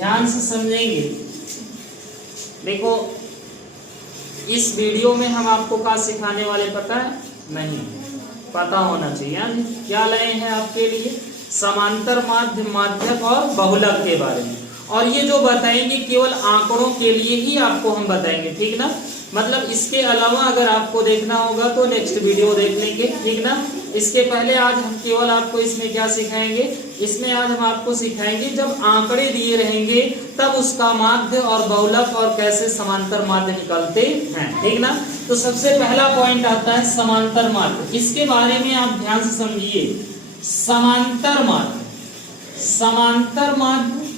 ध्यान से समझेंगे। देखो इस वीडियो में हम आपको क्या सिखाने वाले पता है? नहीं पता होना चाहिए। यानी क्या लाए हैं आपके लिए? समांतर माध्य, माध्यक और बहुलक के बारे में। और ये जो बताएंगे केवल आंकड़ों के लिए ही आपको हम बताएंगे, ठीक ना। मतलब इसके अलावा अगर आपको देखना होगा तो नेक्स्ट वीडियो देख लेंगे, ठीक ना। इसके पहले आज हम केवल आपको इसमें क्या सिखाएंगे? इसमें आज हम आपको सिखाएंगे जब आंकड़े दिए रहेंगे तब उसका माध्य और बहुलक और कैसे समांतर माध्य निकलते हैं, ठीक ना। तो सबसे पहला पॉइंट आता है समांतर माध्य। इसके बारे में आप ध्यान से समझिए। समांतर माध्य, समांतर माध्य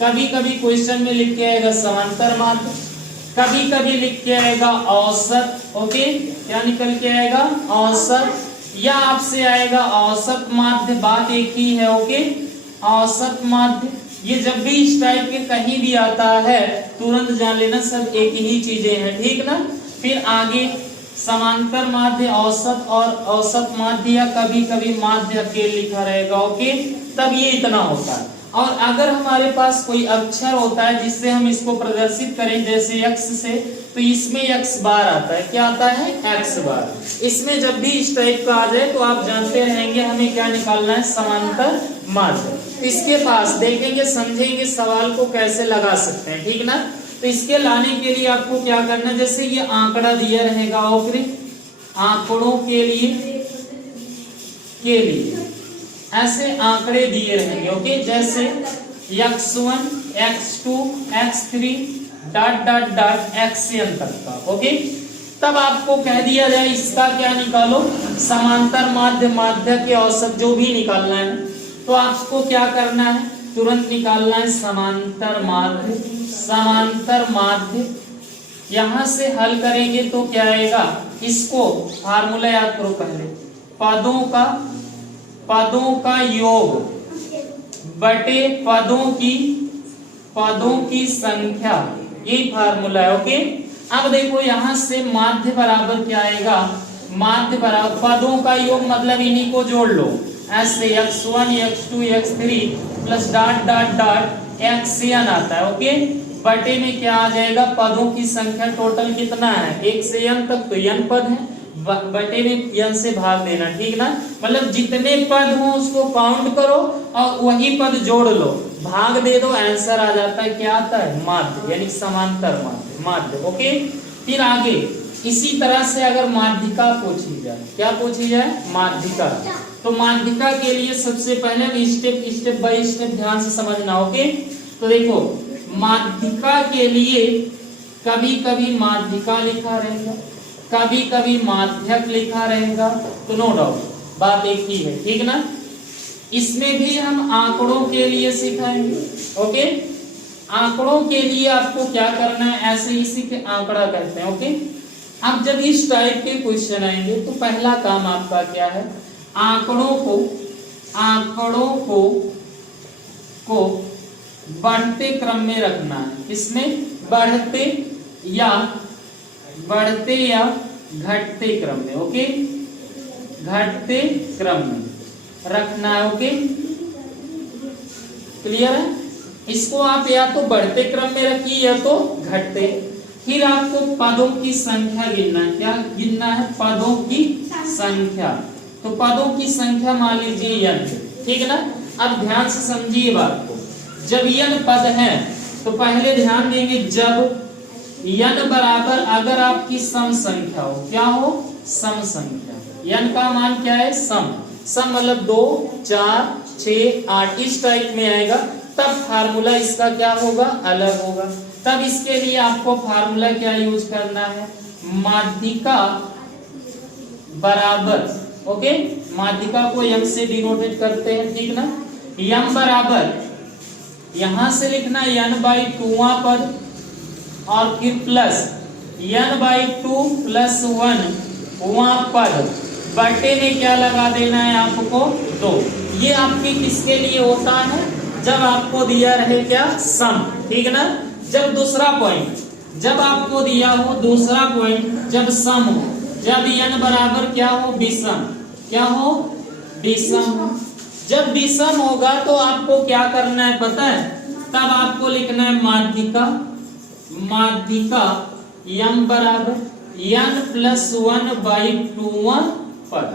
कभी कभी क्वेश्चन में लिख के आएगा समांतर माध्य, कभी कभी लिख के आएगा औसत। ओके, क्या निकल के आएगा? औसत, या आपसे आएगा औसत माध्य। बात एक ही है। ओके, औसत माध्य। ये जब भी इस टाइप के कहीं भी आता है तुरंत जान लेना सब एक ही चीजें हैं, ठीक ना। फिर आगे समांतर माध्य, औसत और औसत माध्य, या कभी कभी माध्य अकेले लिखा रहेगा। ओके, तब ये इतना होता है। और अगर हमारे पास कोई अक्षर होता है जिससे हम इसको प्रदर्शित करें जैसे x से, तो इसमें x बार आता है। क्या आता है? x बार। इसमें जब भी इस टाइप का आ जाए तो आप जानते रहेंगे हमें क्या निकालना है? समांतर माध्य। इसके पास देखेंगे, समझेंगे सवाल को कैसे लगा सकते हैं, ठीक ना। तो इसके लाने के लिए आपको क्या करना है? जैसे ये आंकड़ा दिया रहेगा, ओके, आंकड़ों के लिए ऐसे आंकड़े दिए रहेंगे। ओके, जैसे x1, x2, x3 dot dot dot xn तक का। ओके, तब आपको कह दिया जाए इसका क्या निकालो? समांतर माध्य, माध्य के औसत जो भी निकालना है तो आपको क्या करना है? तुरंत निकालना है समांतर माध्य। समांतर माध्य यहां से हल करेंगे तो क्या आएगा? इसको फार्मूला याद करो पहले, पदों का योग बटे पदों की संख्या, यही फार्मूला है। ओके, अब देखो यहां से माध्य बराबर क्या आएगा? माध्य बराबर पदों का योग, मतलब इन्हीं को जोड़ लो ऐसे x1, x2, x3 plus dot dot dot xn आता है। ओके, बटे में क्या आ जाएगा? पदों की संख्या टोटल कितना है? 1 से n तक तो n पद है, बटे में n से भाग देना, ठीक ना। मतलब जितने पद हो उसको काउंट करो और वही पद जोड़ लो, भाग दे दो, आंसर आ जाता है। क्या आता है? माध्य, यानी समांतर माध्य। ओके, फिर आगे इसी तरह से अगर माध्यिका पूछी जाए, क्या पूछी जाए? माध्यिका। तो माध्यिका के लिए सबसे पहले स्टेप बाय स्टेप ध्यान से समझना। ओके, तो देखो माध्यिका के लिए कभी कभी माध्यिका लिखा रहेगा, कभी कभी माध्यक लिखा रहेगा, तो नो डाउट बात एक ही है, ठीक ना। इसमें भी हम आंकड़ों के लिए सिखाएंगे। ओके, आंकड़ों के लिए आपको क्या करना है? ऐसे इसी के आंकड़ा कहते हैं। ओके, अब जब इस टाइप के क्वेश्चन आएंगे तो पहला काम आपका क्या है? आंकड़ों को बढ़ते क्रम में रखना है। इसमें बढ़ते या घटते क्रम में। ओके, घटते क्रम में रखना है। ओके, क्लियर है? इसको आप या तो बढ़ते क्रम में रखिए या तो घटते। फिर आपको पदों की संख्या गिनना है। क्या गिनना है? पदों की संख्या। तो पदों की संख्या मान लीजिए n, ठीक है ना। अब ध्यान से समझिए बात को। जब n पद है तो पहले ध्यान देंगे, जब n बराबर अगर आपकी सम संख्या हो, क्या हो? सम संख्या। n का मान क्या है? सम मतलब 2, 4, 6, 8 इस टाइप में आएगा, तब फार्मूला इसका क्या होगा? अलग होगा। तब इसके लिए आपको फार्मूला क्या यूज करना है? माध्यिका बराबर, ओके, माध्यिका को m से डिनोटेट करते हैं, ठीक ना। m बराबर यहां से लिखना n/2वां पद और फिर प्लस n/2 + 1वां पद, बटे में क्या लगा देना है आपको? 2। ये आपके किसके लिए होता है? जब आपको दिया रहे क्या? सम, ठीक ना। जब दूसरा पॉइंट, जब आपको दिया हो दूसरा पॉइंट, जब सम हो, जब n बराबर क्या हो? विषम। क्या हो? विषम। जब विषम होगा तो आपको क्या करना है पता है? तब आपको लिखना है माध्यिका, माध्यिका m बराबर n+1/2 पद।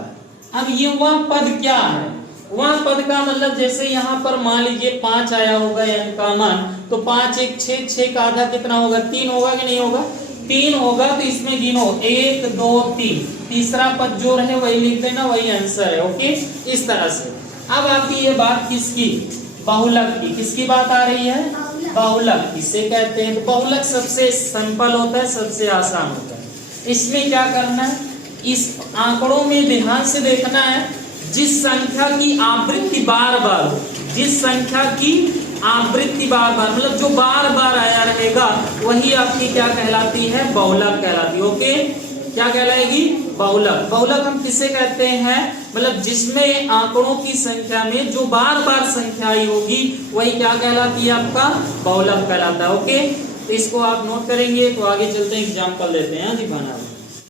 अब ये वह पद क्या है? वह पद का मतलब जैसे यहाँ पर मान लीजिए 5 आया होगा n का मान, तो 5 1 6, 6 का आधा कितना होगा? 3 होगा कि नहीं होगा? 3 होगा। तो इसमें गिनो 1 2 3, तीसरा पद जो रहे वही लिख देना, वही आंसर है। ओके, इस तरह से। अब आपकी ये बात किसकी? बहुलक की। किसकी बात आ रही है? बहुलक। किसे कहते हैं? तो बहुलक सबसे सिंपल होता है, सबसे आसान होता है। इसमें क्या करना है? इस आंकड़ों में ध्यान से देखना है, जिस संख्या की आवृत्ति बार बार हो, जिस संख्या की आवृत्ति बार बार मतलब जो बार बार आया रहेगा, वही आपकी क्या कहलाती है? बहुलक कहलाती है। ओके, क्या कहलाएगी? बहुलक। बहुलक हम किसे कहते हैं? मतलब जिसमें आंकड़ों की संख्या में जो बार बार संख्या आई होगी, वही क्या कहलाती है? आपका बहुलक कहलाता है। ओके, तो इसको आप नोट करेंगे। तो आगे चलते हैं, एग्जाम्पल देते हैं। जी बना